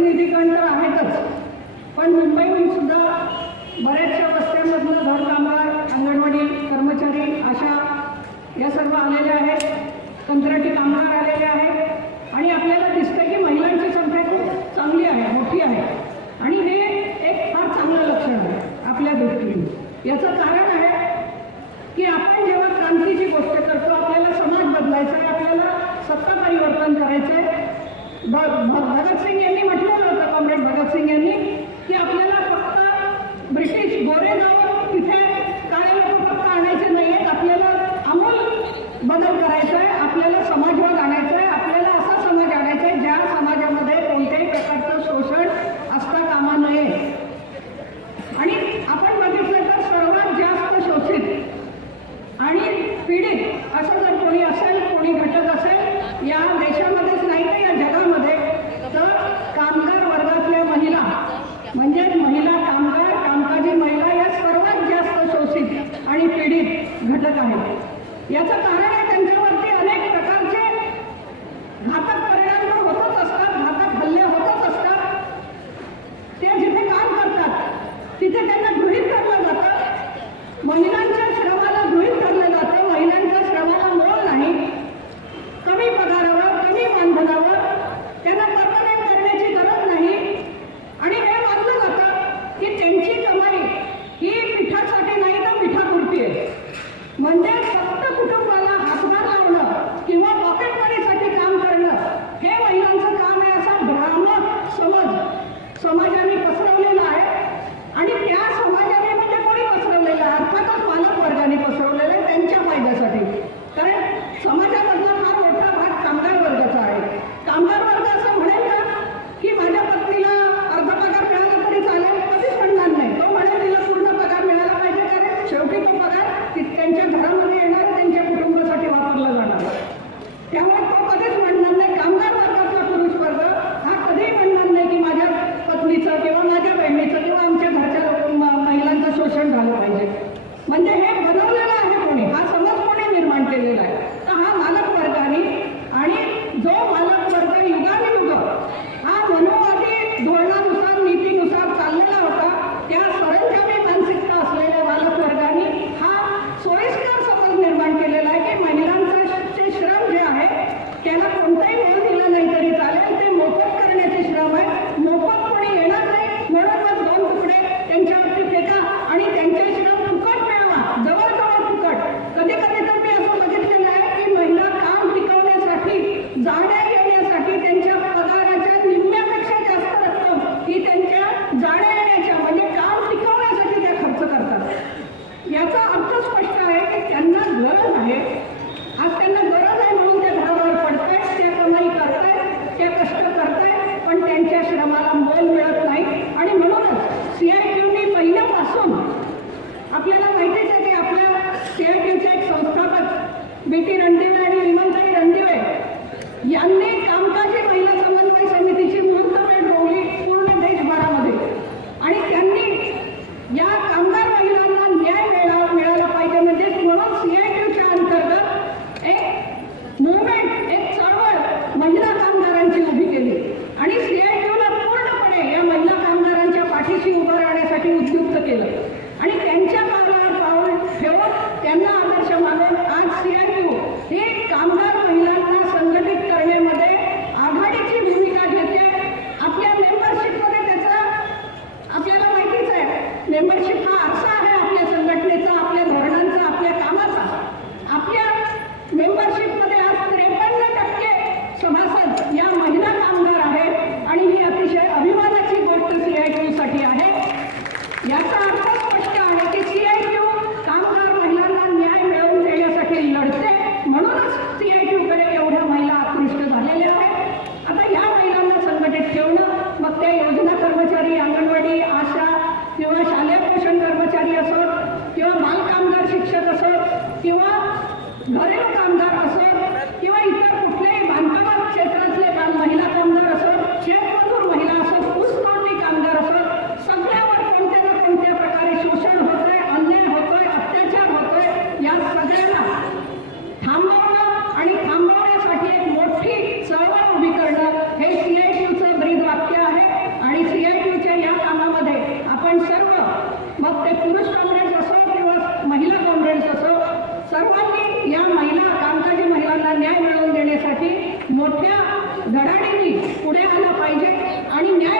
प्रतिनिधीगण तर आहेतच, पण मुंबईहून सुद्धा बऱ्याचशा वस्त्यांमधनं घर कामगार, अंगणवाडी कर्मचारी, आशा या सर्व आलेल्या आहेत, कंत्राटी कामगार आलेले आहेत आणि आपल्याला दिसतं की महिलांची संख्या खूप चांगली आहे, मोठी आहे आणि हे एक फार चांगलं लक्षण आहे आपल्या दृष्टीने। याचं कारण आहे की आपण जेव्हा क्रांतीची गोष्ट करतो, आपल्याला समाज बदलायचा आहे, आपल्याला सत्ता परिवर्तन करायचं आहे। भगतसिंग यांनी म्हटलेलं होतं, कॉम्रेड भगतसिंग यांनी, की आपल्याला फक्त ब्रिटिश गोरे जाऊन तिथे काळे लोक फक्त आणायचे नाही आहेत, आपल्याला आमूल बदल करायचा आहे, आपल्याला समाजवाद आणायचा आहे, आपल्याला असा समाज आणायचा आहे ज्या समाजामध्ये कोणत्याही प्रकारचं शोषण असता कामा नये। आणि आपण बघितलं तर सर्वात जास्त शोषित आणि पीडित असं जर कोणी असेल, कोणी घटक असेल या देशामध्येच नाही तर या जगामध्ये, तर कामगार वर्गातल्या महिला, म्हणजे महिला कामगार, कामकाजी महिला या सर्वात जास्त शोषित आणि पीडित घटक आहेत। याचं कारण आहे त्यांच्यावरती अनेक प्रकारचे घातक परिणाम तर होतच असतात, घातक हल्ले होतच असतात। ते जिथे काम करतात तिथे त्यांना गृहीत धरलं जातं, महिलांच्या श्रमाला गृहीत धरलं जातं, महिलांच्या श्रमाला मोल नाही, कमी पगारावर, कमी मानधनावर त्यांना परमनंट करण्याची गरज नाही आणि हे मानलं जातं की त्यांची कमाई ही पिठासाठी नाही तर पिठापुरती आहे। म्हणजे फक्त कुटुंबाला हातभार लावणं किंवा पॉकेट मनीसाठी काम करणं हे महिलांचं काम आहे, असा भ्रामक समज समाजाने पसरवलेला आहे। आणि त्या समाजाने म्हणजे कोणी पसरवलेला आहे? अर्थातच मालक वर्गाने पसरवलेलं आहे त्यांच्या फायद्यासाठी, कारण समाजामधला फार मोठा भाग कामगार वर्गाचा आहे। कामगार वर्ग असं म्हणेल का की माझ्या पत्नीला अर्धा पगार मिळाला तरी चालेल? कधीच म्हणणार नाही, तो म्हणेल तिला पूर्ण पगार मिळाला पाहिजे, कारण शेवटी तो पगार त्यांच्या घरामध्ये येणार, त्यांच्या कुटुंबासाठी वापरला जाणार। त्यामुळे तो कधीच म्हणणार नाही, कामगार वर्गाचा पुरुष वर्ग हा कधीही म्हणणार नाही की माझ्या पत्नीचं किंवा माझ्या बहिणीचं किंवा आमच्या घरच्या महिलांचं शोषण झालं पाहिजे। म्हणजे हे बनवलेलं आहे कोणी, हा समज कोणी निर्माण केलेला आहे? तर हा मालक वर्गाने, आणि जो मालक वर्ग युगानुयुग हा मनुवादी धोरणानुसार, नीतीनुसार चाललेला होता, त्या सरंजामी मानसिकता असलेल्या मालक वर्गाने हा सोयीस्कर समज निर्माण केलेला आहे की महिलांचे श्रम जे आहे त्याला कोणताही मोल दिला नाही तरी चालेल, ते मोफत करण्याचे श्रम आहे, मोफत कोणी येणार नाही, म्हणून मग दोन तुकडे त्यांच्यावरती फेका आणि त्यांचे श्रम फुकट मिळवा, जवळजवळ फुकट। कधी कधी तर मी असं बघितलेलं आहे की महिला काम टिकवण्यासाठी, जाण्या येण्यासाठी त्यांच्या पगाराच्या निम्म्यापेक्षा जास्त रक्कम ही त्यांच्या जाण्या येण्याच्या म्हणजे काम टिकवण्यासाठी त्या खर्च करतात। याचा अर्थ स्पष्ट आहे की त्यांना गरज आहे, आज त्यांना गरज आहे म्हणून त्या घराबाहेर पडतायत, त्या कमाई करतायत, त्या कष्ट करतायत, पण त्यांच्या श्रमाला मोल मिळत नाही। आणि म्हणूनच CITUने पहिल्यापासून, आपल्याला माहितीच आहे की आपल्या CITUचे एक संस्थापक बीटी रणदिवे आणि विमलताई रणदिवे यांनी कामकाजी महिला समन्वय समितीची मुहूर्तमेढ रोवली पूर्ण देशभरामध्ये, आणि त्यांनी या कामगार महिलांना न्याय मिळाला पाहिजे म्हणजे म्हणून CITUच्या अंतर्गत एक मुवमेंट, एक चळवळ महिला कामगारांची उभी केली आणि CITUला पूर्णपणे या महिला कामगारांच्या पाठीशी उभं राहण्यासाठी उद्युक्त केलं आणि त्यांच्या पावलावर पाऊल ठेवून त्यांना आदर्श मानून आज CITU ही कामगार महिलांना संघटित करण्यामध्ये आघाडीची भूमिका घेते। आपल्या मेंबरशिपमध्ये त्याचा आपल्याला माहितीच आहे, मेंबरशिप हा आरसा आहे आपल्या संघटनेचा, आपल्या धोरणांचा, आपल्या कामाचा। आपल्या मेंबरशिपमध्ये आज 53% सभासद या महिला कामगार आहेत आणि ही अतिशय अभिमानाची गोष्ट CITUसाठी आहे। याचा अर्थ स्पष्ट आहे की CITU कामगार महिलांना न्याय मिळवून देण्यासाठी लढते, म्हणूनच CITUकडे एवढ्या महिला आकृष्ट झालेल्या आहेत। आता या महिलांना संघटित ठेवणं, मग त्या योजना कर्मचारी, अंगणवाडी, आशा किंवा शालेय पोषण कर्मचारी असोत किंवा बालकामगार शिक्षक असोत किंवा घरेलू कामगार असोत किंवा इतर कुठल्याही बांधकाम क्षेत्रातले महिला कामगार असोत, शेतमजूर महिला असोत, मोठ्या धडाडीने पुढे आला पाहिजे आणि न्याय